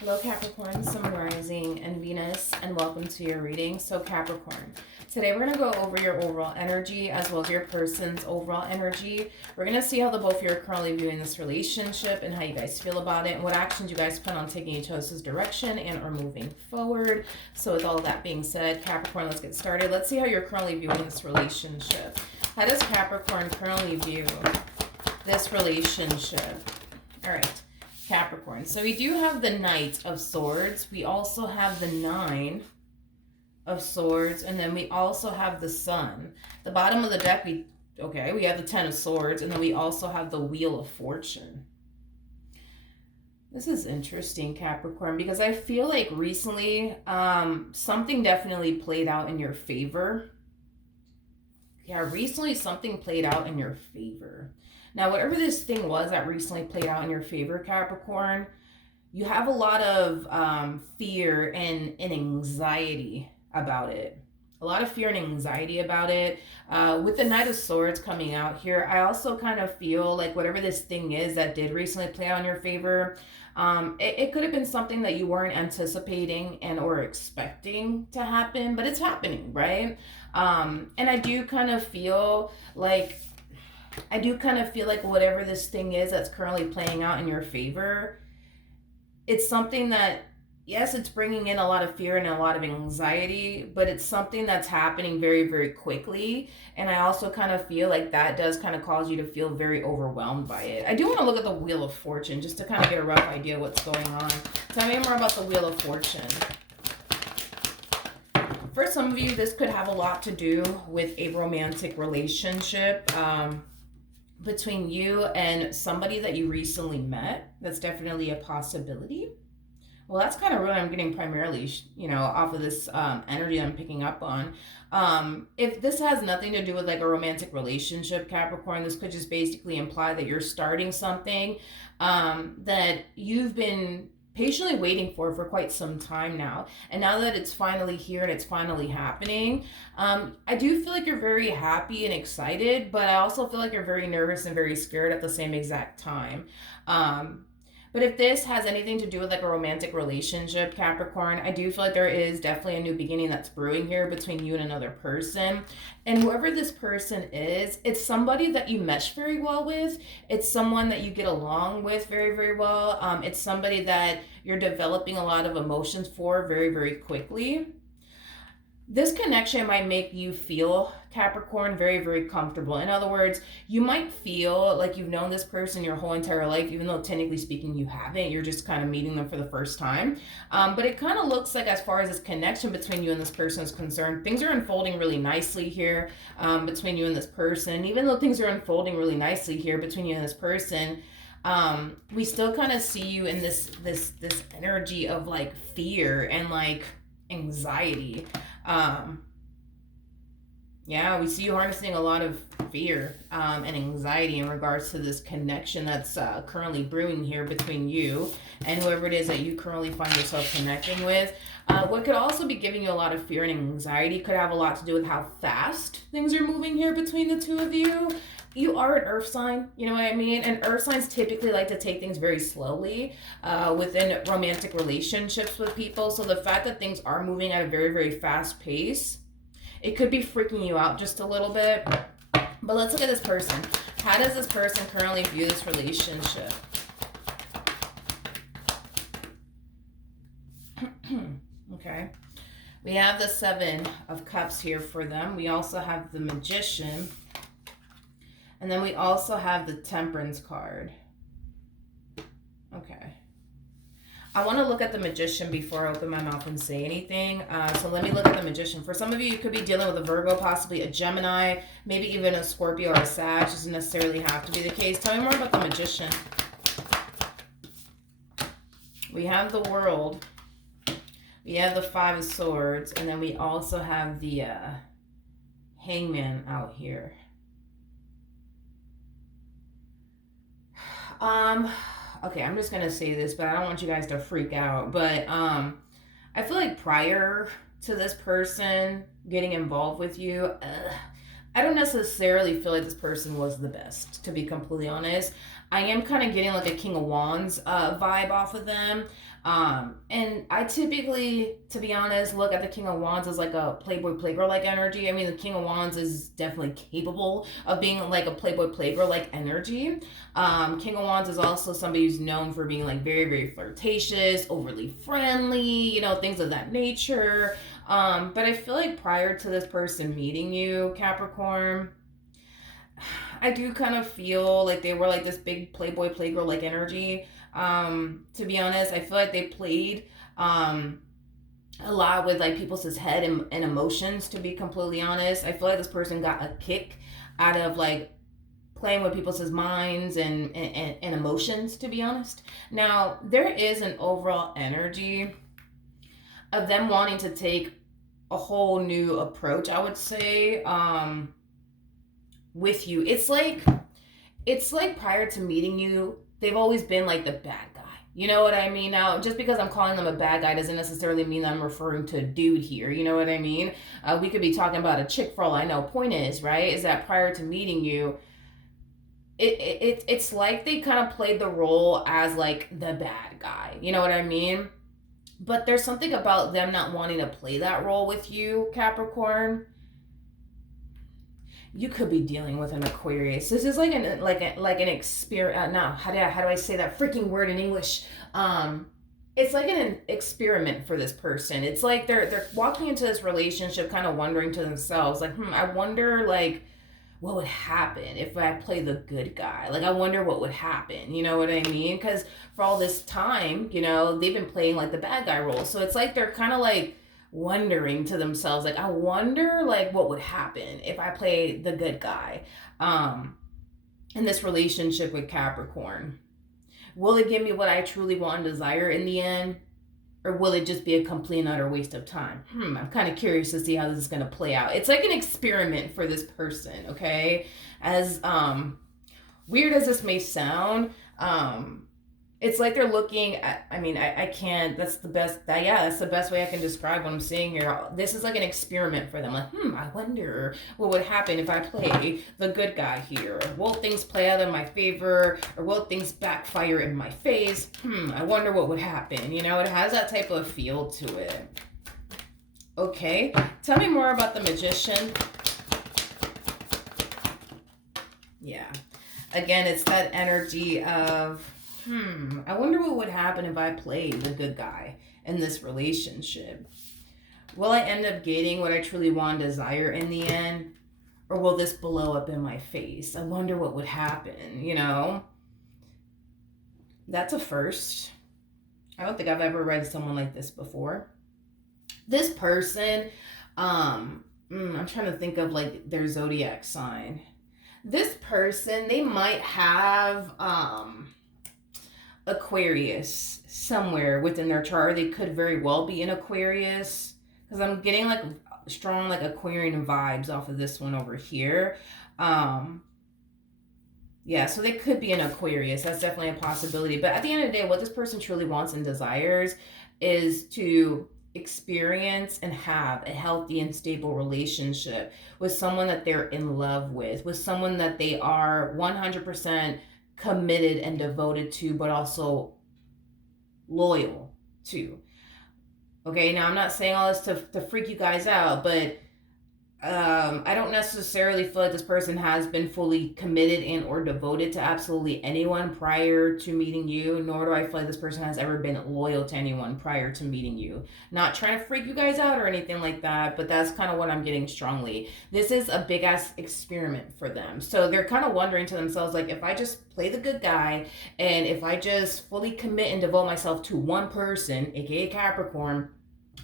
Hello Capricorn, Sun Rising and Venus, and welcome to your reading. So Capricorn, today we're going to go over your overall energy as well as your person's overall energy. We're going to see how the both of you are currently viewing this relationship and how you guys feel about it and what actions you guys plan on taking each other's direction and or moving forward. So with all of that being said, Capricorn, let's get started. Let's see how you're currently viewing this relationship. How does Capricorn currently view this relationship? All right. Capricorn. So we do have the Knight of Swords. We also have the Nine of Swords. And then we also have the Sun. The bottom of the deck, we have the Ten of Swords. And then we also have the Wheel of Fortune. This is interesting, Capricorn, because I feel like recently something definitely played out in your favor. Yeah, recently something played out in your favor. Now, whatever this thing was that recently played out in your favor, Capricorn, you have a lot of fear and anxiety about it. A lot of fear and anxiety about it. With the Knight of Swords coming out here, I also kind of feel like whatever this thing is that did recently play out in your favor, it could have been something that you weren't anticipating and or expecting to happen, but it's happening, right? And I do kind of feel like whatever this thing is that's currently playing out in your favor, it's something that, yes, it's bringing in a lot of fear and a lot of anxiety, but it's something that's happening very, very quickly. And I also kind of feel like that does kind of cause you to feel very overwhelmed by it. I do want to look at the Wheel of Fortune just to kind of get a rough idea of what's going on. Tell me more about the Wheel of Fortune. For some of you, this could have a lot to do with a romantic relationship. Between you and somebody that you recently met. That's definitely a possibility. Well, that's kind of what I'm getting primarily, off of this energy I'm picking up on. If this has nothing to do with like a romantic relationship, Capricorn, this could just basically imply that you're starting something that you've been patiently waiting for quite some time now. And now that it's finally here and it's finally happening, I do feel like you're very happy and excited, but I also feel like you're very nervous and very scared at the same exact time. But if this has anything to do with like a romantic relationship, Capricorn, I do feel like there is definitely a new beginning that's brewing here between you and another person. And whoever this person is, it's somebody that you mesh very well with. It's someone that you get along with very, very well. It's somebody that you're developing a lot of emotions for very, very quickly. This connection might make you feel, Capricorn, very, very comfortable. In other words, you might feel like you've known this person your whole entire life, even though technically speaking you haven't. You're just kind of meeting them for the first time. But it kind of looks like, as far as this connection between you and this person is concerned, things are unfolding really nicely here between you and this person. Even though things are unfolding really nicely here between you and this person, we still kind of see you in this energy of like fear and like anxiety. We see you harnessing a lot of fear and anxiety in regards to this connection that's currently brewing here between you and whoever it is that you currently find yourself connecting with. What could also be giving you a lot of fear and anxiety could have a lot to do with how fast things are moving here between the two of you. You are an earth sign, you know what I mean? And earth signs typically like to take things very slowly within romantic relationships with people. So the fact that things are moving at a very, very fast pace, it could be freaking you out just a little bit. But let's look at this person. How does this person currently view this relationship? Okay. We have the Seven of Cups here for them. We also have the Magician. And then we also have the Temperance card. Okay. I want to look at the Magician before I open my mouth and say anything. So let me look at the Magician. For some of you, you could be dealing with a Virgo, possibly a Gemini, maybe even a Scorpio or a Sag. It doesn't necessarily have to be the case. Tell me more about the Magician. We have the World. We have the Five of Swords. And then we also have the Hangman out here. Okay, I'm just gonna say this, but I don't want you guys to freak out. But I feel like prior to this person getting involved with you, I don't necessarily feel like this person was the best, to be completely honest. I am kind of getting like a King of Wands vibe off of them. And I typically, to be honest, look at the King of Wands as like a Playboy Playgirl like energy. I mean, the King of Wands is definitely capable of being like a Playboy Playgirl like energy. King of Wands is also somebody who's known for being like very, very flirtatious, overly friendly, you know, things of that nature. But I feel like prior to this person meeting you, Capricorn, I do kind of feel like they were like this big Playboy Playgirl like energy. To be honest, I feel like they played a lot with like people's head and emotions. To be completely honest, I feel like this person got a kick out of like playing with people's minds and emotions. To be honest, now there is an overall energy of them wanting to take a whole new approach, I would say, with you. It's like prior to meeting you, they've always been like the bad guy. You know what I mean? Now, just because I'm calling them a bad guy doesn't necessarily mean that I'm referring to a dude here. You know what I mean? We could be talking about a chick for all I know. Point is, right, is that prior to meeting you, it's like they kind of played the role as like the bad guy. You know what I mean? But there's something about them not wanting to play that role with you, Capricorn. You could be dealing with an Aquarius. This is like an experience. No, how do I say that freaking word in English? It's like an experiment for this person. It's like they're walking into this relationship, kind of wondering to themselves, like, I wonder like what would happen if I play the good guy. Like, I wonder what would happen. You know what I mean? Because for all this time, you know, they've been playing like the bad guy role. So it's like they're kind of like wondering to themselves, like, I wonder like what would happen if I play the good guy in this relationship with Capricorn. Will it give me what I truly want and desire in the end? Or will it just be a complete and utter waste of time? I'm kind of curious to see how this is going to play out. It's like an experiment for this person, okay? As weird as this may sound, it's like they're looking at, I mean, I can't, that's the best way I can describe what I'm seeing here. This is like an experiment for them. Like, I wonder what would happen if I play the good guy here. Will things play out in my favor, or will things backfire in my face? I wonder what would happen. You know, it has that type of feel to it. Okay, tell me more about the Magician. Yeah, again, it's that energy of, I wonder what would happen if I played the good guy in this relationship. Will I end up getting what I truly want and desire in the end? Or will this blow up in my face? I wonder what would happen, you know? That's a first. I don't think I've ever read someone like this before. This person, I'm trying to think of like their zodiac sign. This person, they might have, Aquarius somewhere within their chart. They could very well be an Aquarius, because I'm getting like strong like Aquarian vibes off of this one over here. Yeah, so they could be an Aquarius. That's definitely a possibility. But at the end of the day, what this person truly wants and desires is to experience and have a healthy and stable relationship with someone that they're in love with someone that they are 100% committed and devoted to, but also loyal to. Okay, now I'm not saying all this to freak you guys out, but I don't necessarily feel like this person has been fully committed and or devoted to absolutely anyone prior to meeting you, nor do I feel like this person has ever been loyal to anyone prior to meeting you. Not trying to freak you guys out or anything like that, but that's kind of what I'm getting strongly. This is a big ass experiment for them. So they're kind of wondering to themselves, like, if I just play the good guy and if I just fully commit and devote myself to one person, aka Capricorn,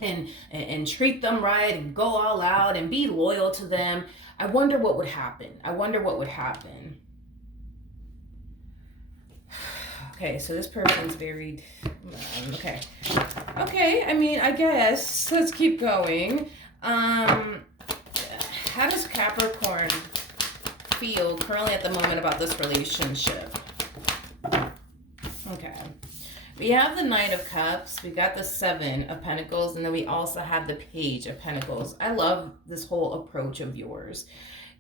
and treat them right and go all out and be loyal to them, I wonder what would happen. Okay, so this person's very, okay, I mean, I guess let's keep going. How does Capricorn feel currently at the moment about this relationship? Okay, we have the Knight of Cups, we got the Seven of Pentacles, and then we also have the Page of Pentacles. I love this whole approach of yours.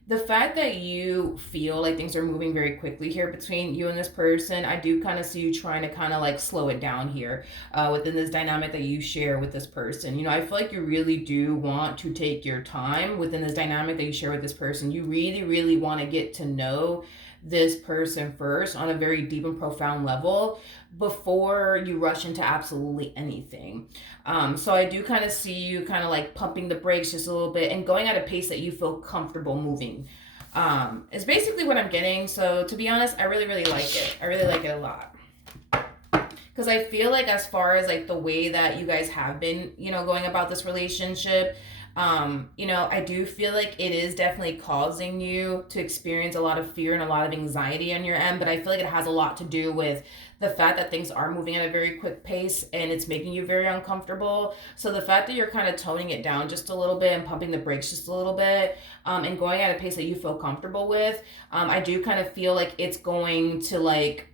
The fact that you feel like things are moving very quickly here between you and this person, I do kind of see you trying to kind of like slow it down here within this dynamic that you share with this person. You know, I feel like you really do want to take your time within this dynamic that you share with this person. You really, really want to get to know this person first on a very deep and profound level before you rush into absolutely anything. So I do kind of see you kind of like pumping the brakes just a little bit and going at a pace that you feel comfortable moving. Is basically what I'm getting. So to be honest, I really, really like it. I really like it a lot. Because I feel like as far as like the way that you guys have been, you know, going about this relationship, you know, I do feel like it is definitely causing you to experience a lot of fear and a lot of anxiety on your end, but I feel like it has a lot to do with the fact that things are moving at a very quick pace and it's making you very uncomfortable. So the fact that you're kind of toning it down just a little bit and pumping the brakes just a little bit, and going at a pace that you feel comfortable with, I do kind of feel like it's going to like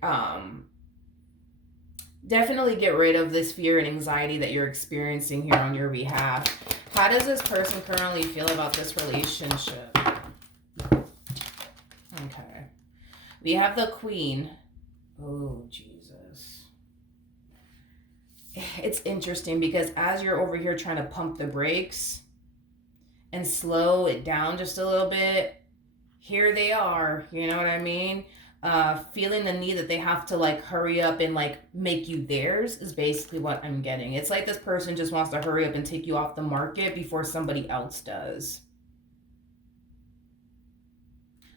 definitely get rid of this fear and anxiety that you're experiencing here on your behalf. How does this person currently feel about this relationship? Okay. We have the Queen. Oh, Jesus. It's interesting because as you're over here trying to pump the brakes and slow it down just a little bit, here they are, you know what I mean? Feeling the need that they have to like hurry up and like make you theirs is basically what I'm getting. It's like this person just wants to hurry up and take you off the market before somebody else does.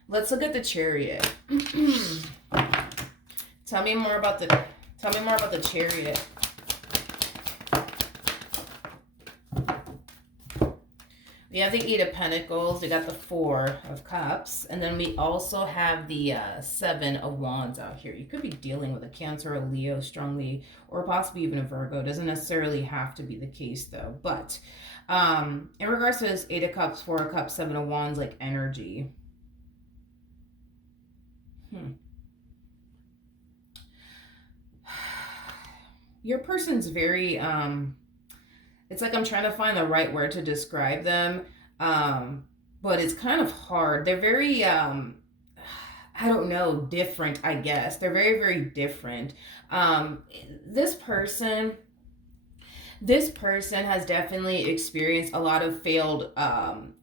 Let's look at the Chariot. Tell me more about the Chariot. We have the Eight of Pentacles, we got the Four of Cups, and then we also have the Seven of Wands out here. You could be dealing with a Cancer, a Leo strongly, or possibly even a Virgo. It doesn't necessarily have to be the case though. But in regards to this Eight of Cups, Four of Cups, Seven of Wands, like energy. Your person's very it's like I'm trying to find the right word to describe them, but it's kind of hard. They're very I don't know, different, I guess. They're very, very different. This person this person has definitely experienced a lot of failed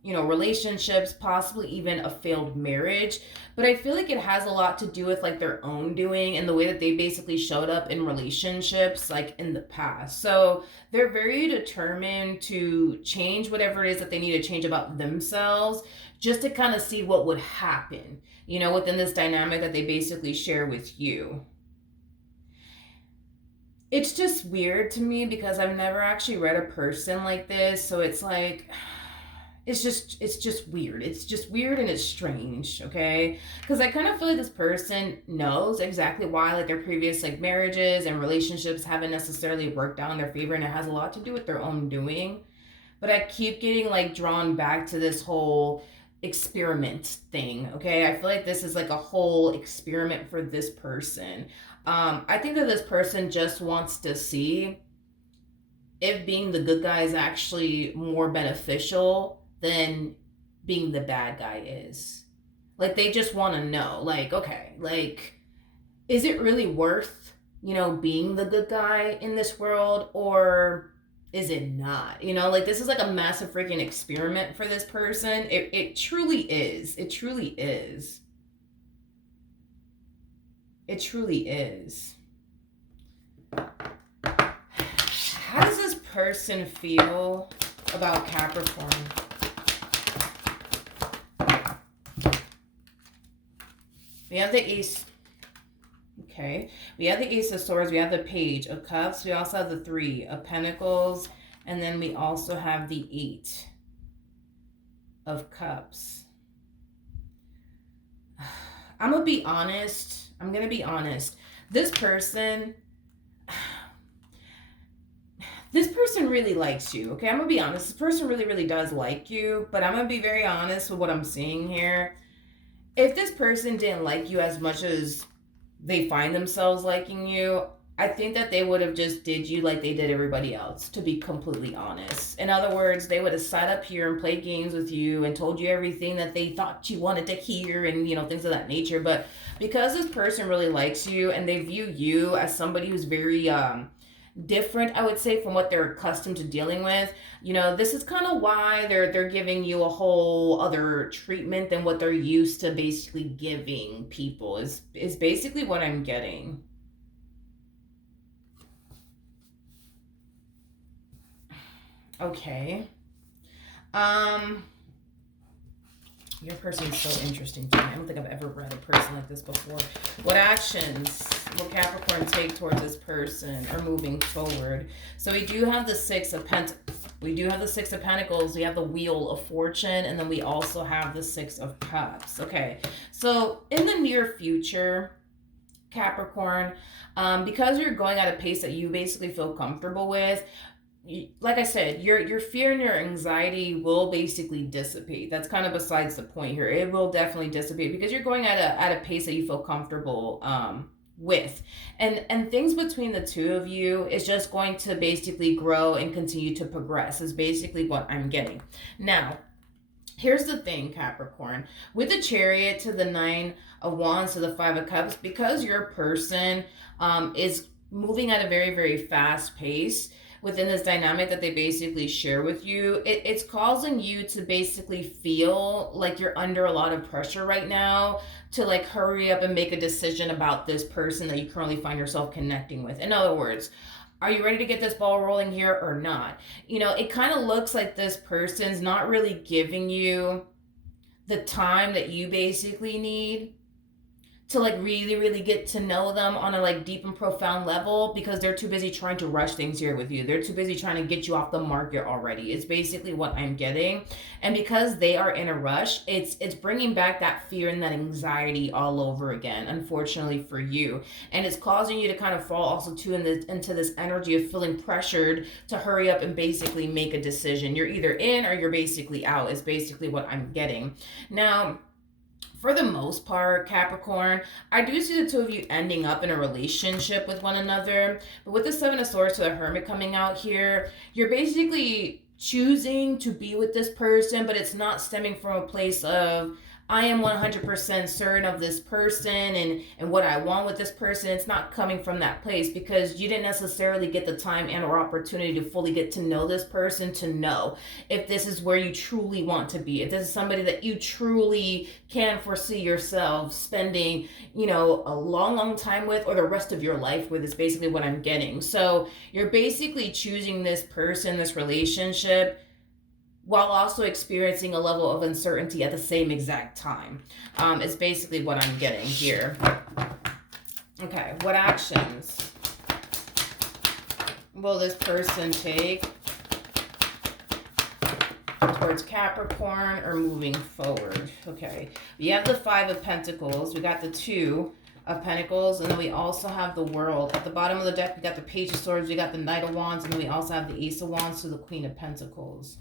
you know, relationships, possibly even a failed marriage, but I feel like it has a lot to do with like their own doing and the way that they basically showed up in relationships like in the past. So they're very determined to change whatever it is that they need to change about themselves just to kind of see what would happen, you know, within this dynamic that they basically share with you. It's just weird to me because I've never actually read a person like this. So it's like, it's just weird. It's just weird and it's strange, okay? Because I kind of feel like this person knows exactly why like their previous like marriages and relationships haven't necessarily worked out in their favor, and it has a lot to do with their own doing. But I keep getting like drawn back to this whole experiment thing, okay? I feel like this is like a whole experiment for this person. I think that this person just wants to see if being the good guy is actually more beneficial than being the bad guy is. Like, they just want to know, like, okay, like, is it really worth, you know, being the good guy in this world, or is it not? You know, like, this is like a massive freaking experiment for this person. It truly is. It truly is. It truly is. How does this person feel about Capricorn? We have the Ace. Okay. We have the Ace of Swords. We have the Page of Cups. We also have the Three of Pentacles. And then we also have the Eight of Cups. I'm going to be honest. I'm going to be honest. This person really likes you, okay? I'm going to be honest. This person really, really does like you, but I'm going to be very honest with what I'm seeing here. If this person didn't like you as much as they find themselves liking you, I think that they would have just did you like they did everybody else, to be completely honest. In other words, they would have sat up here and played games with you and told you everything that they thought you wanted to hear and, things of that nature. But because this person really likes you and they view you as somebody who's very different, I would say, from what they're accustomed to dealing with. This is kind of why they're giving you a whole other treatment than what they're used to basically giving people is basically what I'm getting. Okay. Um, your person's so interesting to me. I don't think I've ever read a person like this before. What actions will Capricorn take towards this person or moving forward? So we do have the we do have the Six of Pentacles, we have the Wheel of Fortune, and then we also have the Six of Cups. Okay, so in the near future, Capricorn, because you're going at a pace that you basically feel comfortable with, like I said, your fear and your anxiety will basically dissipate. That's kind of besides the point here. It will definitely dissipate because you're going at a pace that you feel comfortable with, and things between the two of you is just going to basically grow and continue to progress. Is basically what I'm getting. Now, here's the thing, Capricorn. With the Chariot to the Nine of Wands to the Five of Cups, because your person is moving at a very, very fast pace within this dynamic that they basically share with you, it's causing you to basically feel like you're under a lot of pressure right now to like hurry up and make a decision about this person that you currently find yourself connecting with. In other words, are you ready to get this ball rolling here or not? It kind of looks like this person's not really giving you the time that you basically need to like really, really get to know them on a like deep and profound level, because they're too busy trying to rush things here with you. They're too busy trying to get you off the market already. It's basically what I'm getting. And because they are in a rush, it's bringing back that fear and that anxiety all over again, unfortunately for you. And it's causing you to kind of fall also too into this energy of feeling pressured to hurry up and basically make a decision. You're either in or you're basically out, is basically what I'm getting. Now, for the most part, Capricorn, I do see the two of you ending up in a relationship with one another. But with the Seven of Swords to the Hermit coming out here, you're basically choosing to be with this person, but it's not stemming from a place of, I am 100% certain of this person and what I want with this person. It's not coming from that place because you didn't necessarily get the time and or opportunity to fully get to know this person, to know if this is where you truly want to be, if this is somebody that you truly can foresee yourself spending, a long, long time with, or the rest of your life with, is basically what I'm getting. So you're basically choosing this person, this relationship, while also experiencing a level of uncertainty at the same exact time. Is basically what I'm getting here. Okay, what actions will this person take towards Capricorn or moving forward? Okay, we have the Five of Pentacles, we got the Two of Pentacles, and then we also have the World. At the bottom of the deck, we got the Page of Swords, we got the Knight of Wands, and then we also have the Ace of Wands to the Queen of Pentacles.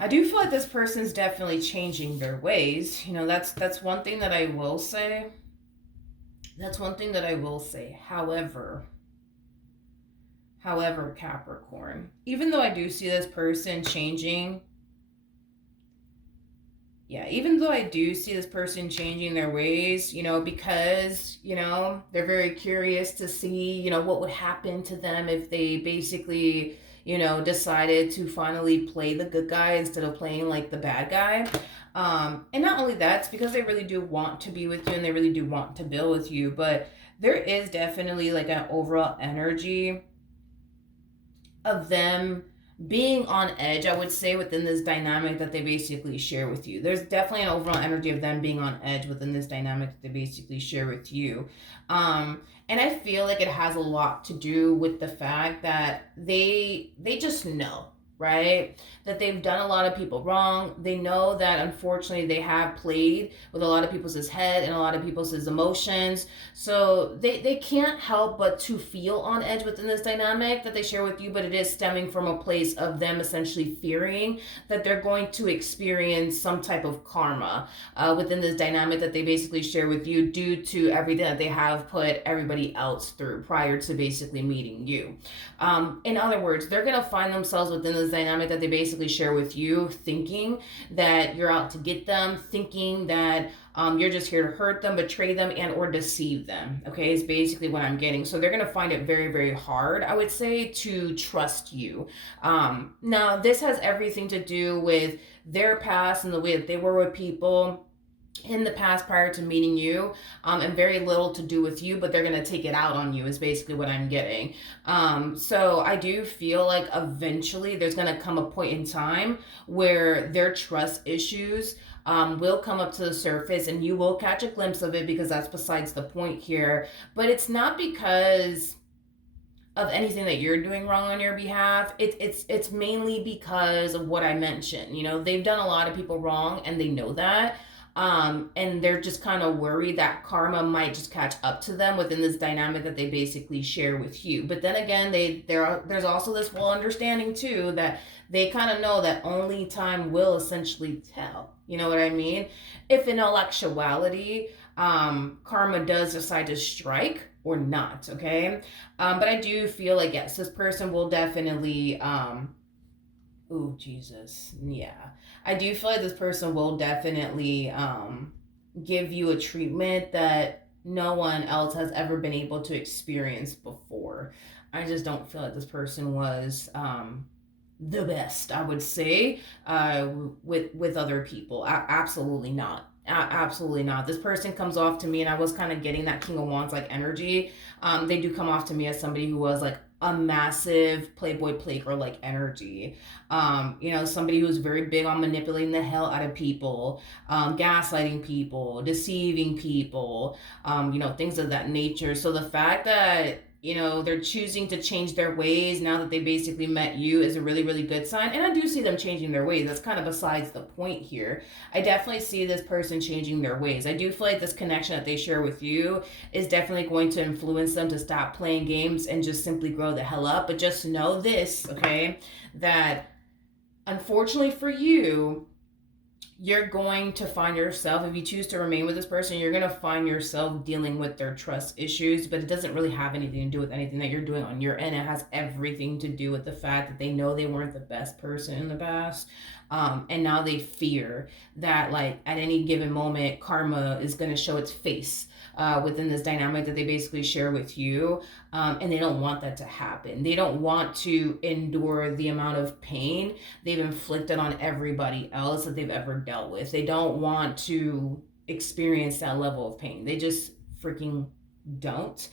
I do feel like this person's definitely changing their ways. That's one thing that I will say. That's one thing that I will say. However, Capricorn, even though I do see this person changing, even though I do see this person changing their ways, because, they're very curious to see, what would happen to them if they basically, decided to finally play the good guy instead of playing like the bad guy. And not only that, it's because they really do want to be with you and they really do want to build with you. But there is definitely like an overall energy of them being on edge, I would say, within this dynamic that they basically share with you. There's definitely an overall energy of them being on edge within this dynamic that they basically share with you. And I feel like it has a lot to do with the fact that they just know. right? That they've done a lot of people wrong. They know that unfortunately they have played with a lot of people's head and a lot of people's emotions. So they can't help but to feel on edge within this dynamic that they share with you, but it is stemming from a place of them essentially fearing that they're going to experience some type of karma within this dynamic that they basically share with you due to everything that they have put everybody else through prior to basically meeting you. In other words, they're going to find themselves within this dynamic that they basically share with you, thinking that you're out to get them, thinking that you're just here to hurt them, betray them, and or deceive them. Okay, is basically what I'm getting. So they're going to find it very, very hard, I would say, to trust you. Now, this has everything to do with their past and the way that they were with people in the past prior to meeting you, and very little to do with you, but they're going to take it out on you is basically what I'm getting. So I do feel like eventually there's going to come a point in time where their trust issues will come up to the surface and you will catch a glimpse of it, because that's besides the point here. But it's not because of anything that you're doing wrong on your behalf. It's mainly because of what I mentioned. You know, they've done a lot of people wrong and they know that. And they're just kind of worried that karma might just catch up to them within this dynamic that they basically share with you. But then again, there's also this full understanding too that they kind of know that only time will essentially tell. You know what I mean? If in all actuality, karma does decide to strike or not, okay? But I do feel like, yes, this person will definitely, oh, Jesus. Yeah. I do feel like this person will definitely give you a treatment that no one else has ever been able to experience before. I just don't feel like this person was the best, I would say, with other people. Absolutely not. Absolutely not. This person comes off to me, and I was kind of getting that King of Wands like energy. They do come off to me as somebody who was like a massive playboy playgirl like energy. You know, somebody who's very big on manipulating the hell out of people, gaslighting people, deceiving people, you know, things of that nature. So the fact that, you know, they're choosing to change their ways now that they basically met you is a really, really good sign. And I do see them changing their ways. That's kind of besides the point here. I definitely see this person changing their ways. I do feel like this connection that they share with you is definitely going to influence them to stop playing games and just simply grow the hell up. But just know this, okay, that unfortunately for you, you're going to find yourself, if you choose to remain with this person, you're going to find yourself dealing with their trust issues, but it doesn't really have anything to do with anything that you're doing on your end. It has everything to do with the fact that they know they weren't the best person in the past. And now they fear that, like, at any given moment, karma is going to show its face within this dynamic that they basically share with you. And they don't want that to happen. They don't want to endure the amount of pain they've inflicted on everybody else that they've ever dealt with. They don't want to experience that level of pain. They just freaking don't.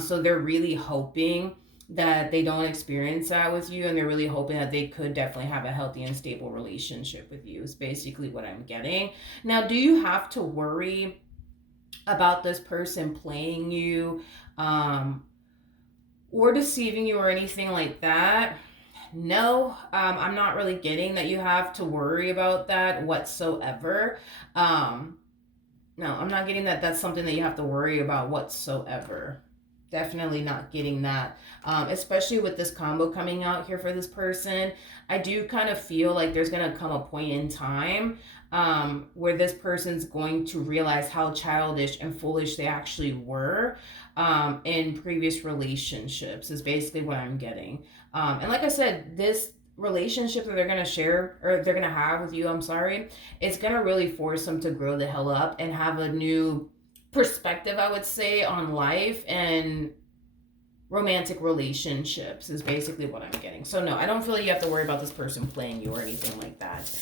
So they're really hoping that they don't experience that with you, and they're really hoping that they could definitely have a healthy and stable relationship with you is basically what I'm getting. Now, do you have to worry about this person playing you or deceiving you or anything like that? No, I'm not really getting that you have to worry about that whatsoever. No, I'm not getting that that's something that you have to worry about whatsoever. Definitely not getting that. Especially with this combo coming out here for this person. I do kind of feel like there's going to come a point in time where this person's going to realize how childish and foolish they actually were in previous relationships is basically what I'm getting. And like I said, this relationship that they're going to share, or they're going to have with you, I'm sorry, it's going to really force them to grow the hell up and have a new perspective, I would say, on life and romantic relationships is basically what I'm getting. So no, I don't feel like you have to worry about this person playing you or anything like that.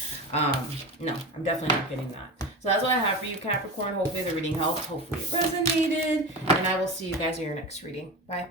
No, I'm definitely not getting that. So that's what I have for you, Capricorn. Hopefully the reading helped. Hopefully it resonated. And I will see you guys in your next reading. Bye.